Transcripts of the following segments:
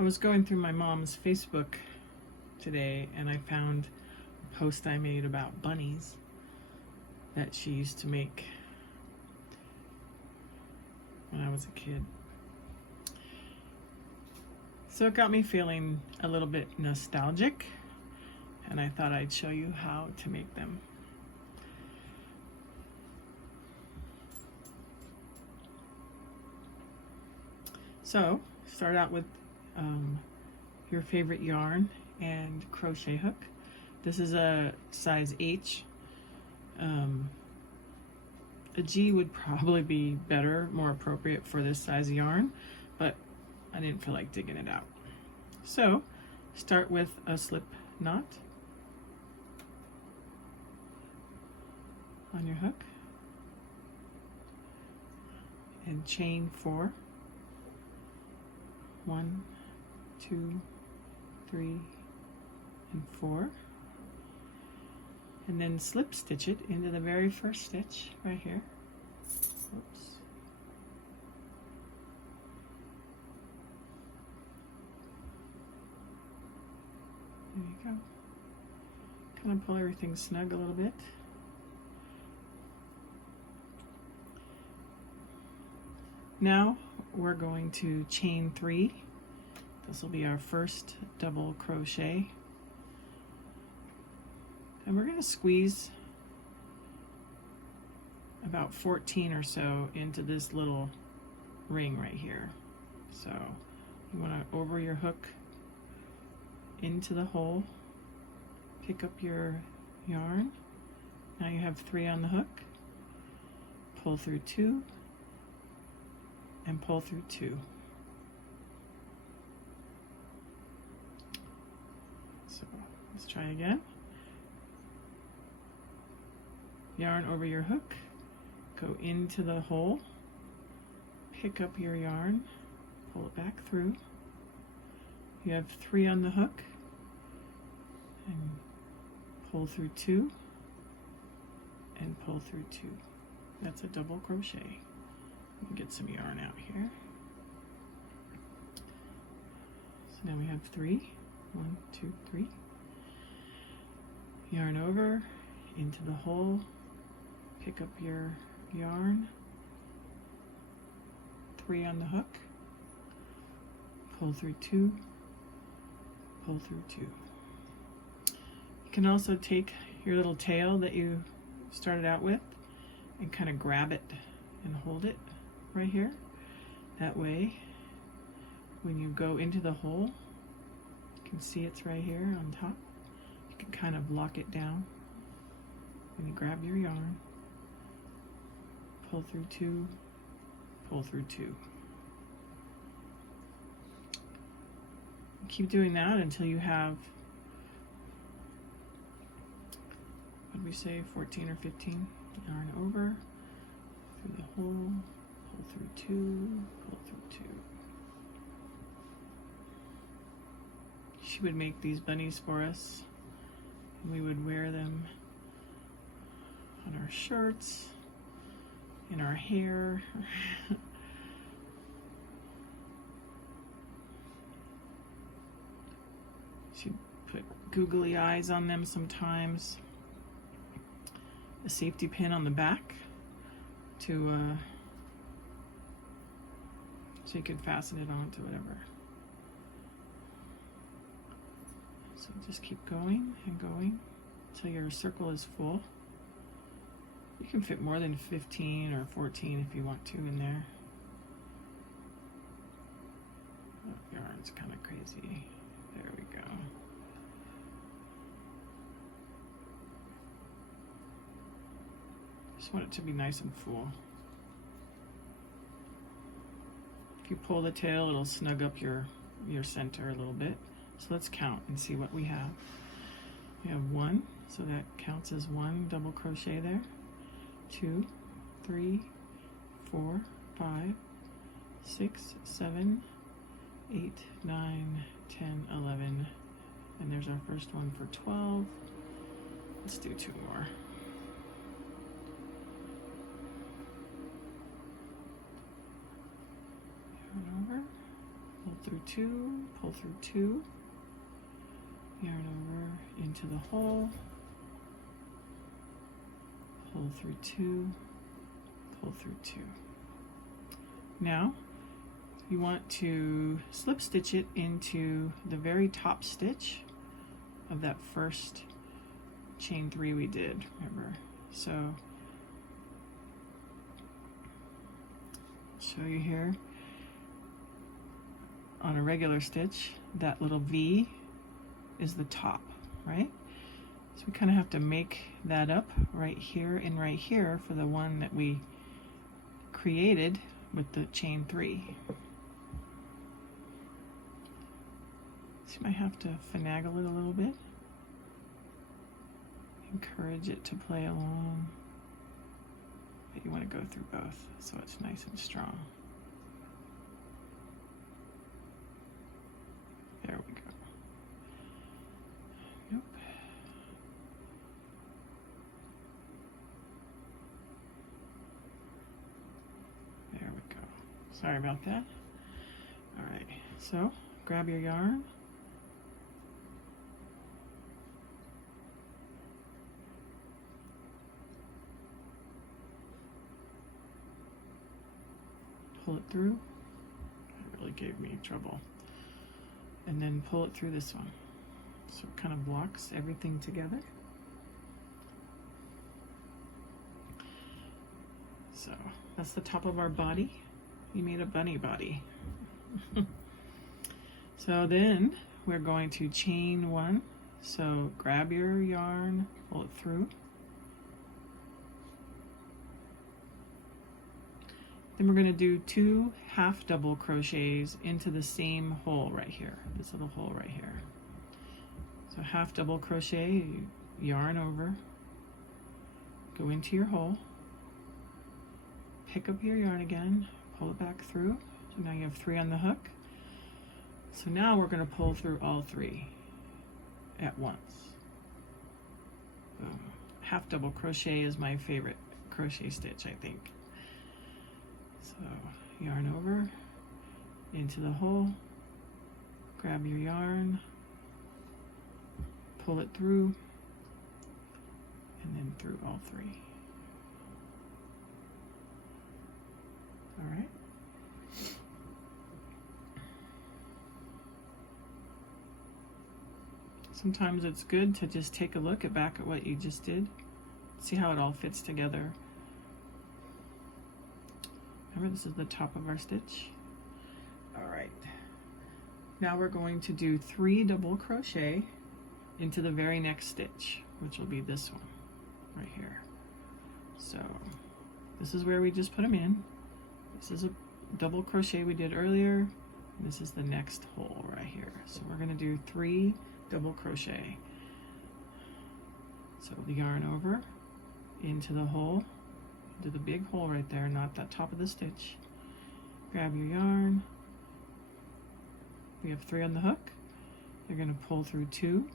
I was going through my mom's Facebook today and I found a post I made about bunnies that she used to make when I was a kid. So it got me feeling a little bit nostalgic, and I thought I'd show you how to make them. So start out with your favorite yarn and crochet hook. This is a size H. A G would probably be better, more appropriate for this size yarn, but I didn't feel like digging it out. So start with a slip knot on your hook and chain 4. 1, 2, 3, and 4, and then slip stitch it into the very first stitch right here. Oops. There you go. Kind of pull everything snug a little bit. Now we're going to chain 3. This will be our first double crochet. And we're going to squeeze about 14 or so into this little ring right here. So you want to over your hook into the hole, pick up your yarn. Now you have 3 on the hook. Pull through 2 and pull through 2. So let's try again. Yarn over your hook, go into the hole, pick up your yarn, pull it back through. You have 3 on the hook and pull through 2 and pull through 2. That's a double crochet. Get some yarn out here. So now we have 3. 1, 2, 3. Yarn over into the hole, pick up your yarn, 3 on the hook, pull through 2, pull through 2. You can also take your little tail that you started out with and kind of grab it and hold it right here. That way, when you go into the hole, you can see it's right here on top. You can kind of lock it down. When you grab your yarn, pull through 2, pull through 2. Keep doing that until you have, what did we say, 14 or 15? Yarn over, through the hole, pull through 2, pull through 2. She would make these bunnies for us, and we would wear them on our shirts, in our hair. She'd put googly eyes on them sometimes. A safety pin on the back to so you could fasten it onto whatever. So just keep going and going until your circle is full. You can fit more than 15 or 14 if you want to in there. Oh, yarn's kind of crazy. There we go. Just want it to be nice and full. If you pull the tail, it'll snug up your center a little bit. So let's count and see what we have. We have 1, so that counts as 1 double crochet there. 2, 3, 4, 5, 6, 7, 8, 9, 10, 11, and there's our first one for 12. Let's do 2 more. Yarn over, pull through 2, pull through 2, yarn over into the hole, pull through 2, pull through 2. Now you want to slip stitch it into the very top stitch of that first chain 3 we did, remember? So I'll show you here. On a regular stitch, that little V is the top, right? So we kind of have to make that up right here and right here for the one that we created with the chain 3. So you might have to finagle it a little bit. Encourage it to play along. But you want to go through both so it's nice and strong. There we go. Nope. There we go. Sorry about that. All right, so grab your yarn. Pull it through. It really gave me trouble. And then pull it through this one. So it kind of blocks everything together. So that's the top of our body. We made a bunny body. So then we're going to chain 1. So grab your yarn, pull it through. Then we're going to do 2 half double crochets into the same hole right here, this little hole right here. So half double crochet, yarn over, go into your hole, pick up your yarn again, pull it back through. So now you have 3 on the hook. So now we're going to pull through all 3 at once. Half double crochet is my favorite crochet stitch, I think. So yarn over into the hole, grab your yarn, pull it through, and then through all 3. All right. Sometimes it's good to just take a look back at what you just did, see how it all fits together. Remember, this is the top of our stitch. All right, now we're going to do 3 double crochet into the very next stitch, which will be this one right here. So this is where we just put them in. This is a double crochet we did earlier. This is the next hole right here. So we're going to do 3 double crochet. So the yarn over into the hole, into the big hole right there, not that top of the stitch. Grab your yarn. We have 3 on the hook. You're going to pull through 2,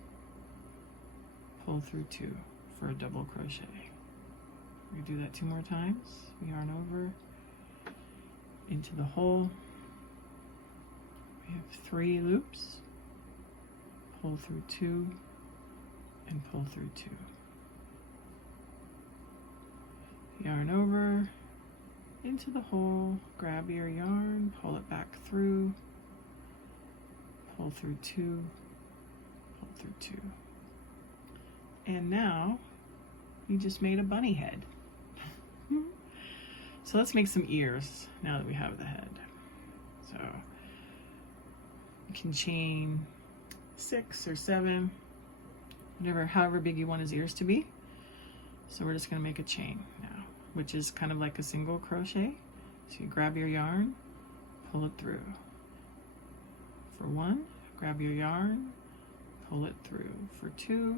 pull through 2 for a double crochet. We do that 2 more times. Yarn over into the hole. We have 3 loops. Pull through 2 and pull through 2. Yarn over into the hole, grab your yarn, pull it back through, pull through 2, pull through 2. And now you just made a bunny head. So let's make some ears now that we have the head. So you can chain 6 or 7, whatever, however big you want his ears to be. So we're just going to make a chain now, which is kind of like a single crochet. So you grab your yarn, pull it through. For 1, grab your yarn, pull it through. For 2,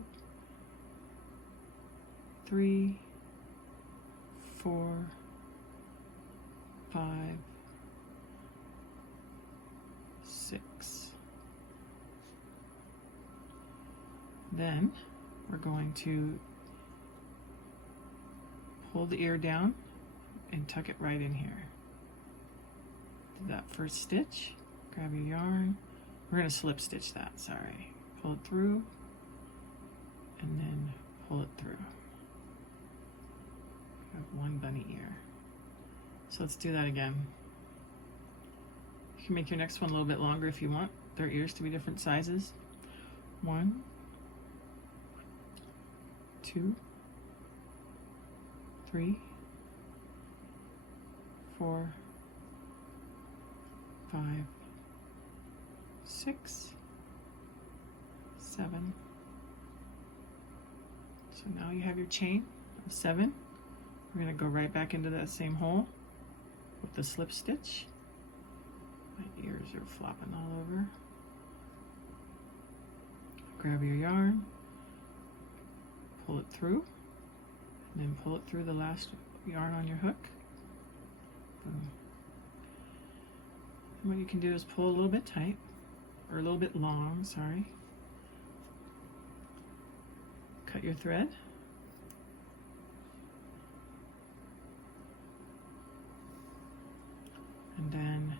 3, 4, 5, 6. Then we're going to pull the ear down and tuck it right in here. Do that first stitch, Grab your yarn. We're going to slip stitch that, sorry. Pull it through and then pull it through. I have one bunny ear. So let's do that again. You can make your next one a little bit longer if you want their ears to be different sizes. 1, 2, 3, 4, 5, 6, 7. So now you have your chain of 7. We're going to go right back into that same hole with the slip stitch. My ears are flopping all over. Grab your yarn, pull it through, and then pull it through the last yarn on your hook. Boom. And what you can do is pull a little bit tight, or a little bit long, sorry. Cut your thread. And then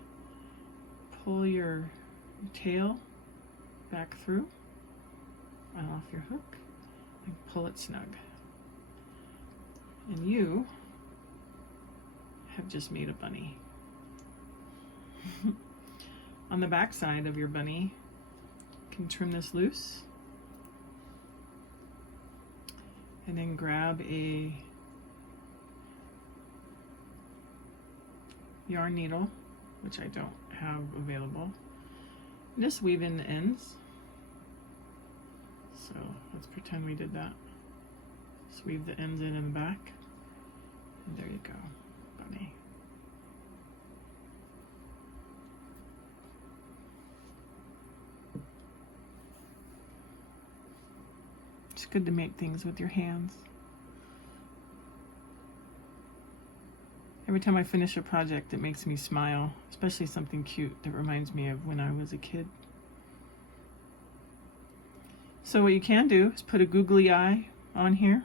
pull your tail back through and off your hook and pull it snug. And you have just made a bunny. On the back side of your bunny, you can trim this loose and then grab a yarn needle, which I don't have available. And just weave in the ends. So let's pretend we did that. Just weave the ends in the back. And there you go, bunny. It's good to make things with your hands. Every time I finish a project, it makes me smile, especially something cute that reminds me of when I was a kid. So what you can do is put a googly eye on here,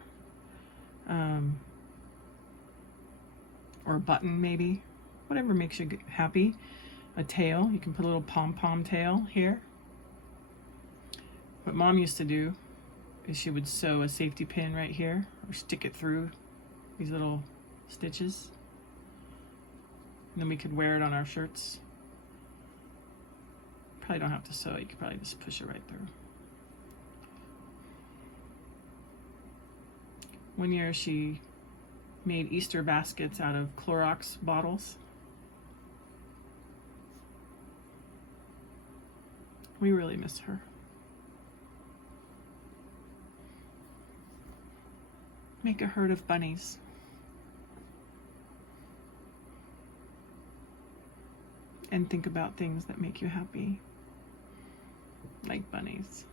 or a button maybe, whatever makes you happy. A tail, you can put a little pom-pom tail here. What Mom used to do is she would sew a safety pin right here, or stick it through these little stitches. And then we could wear it on our shirts. Probably don't have to sew it, you could probably just push it right through. One year she made Easter baskets out of Clorox bottles. We really miss her. Make a herd of bunnies. And think about things that make you happy, like bunnies.